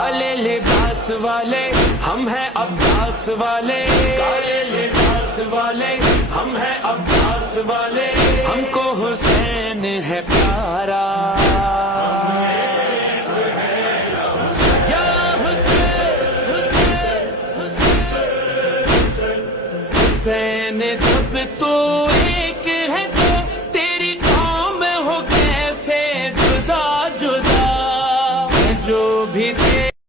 काले लिबास वाले हम हैं अब्बास वाले, काले लिबास वाले हम हैं अब्बास वाले, हमको हुसैन है प्यारा।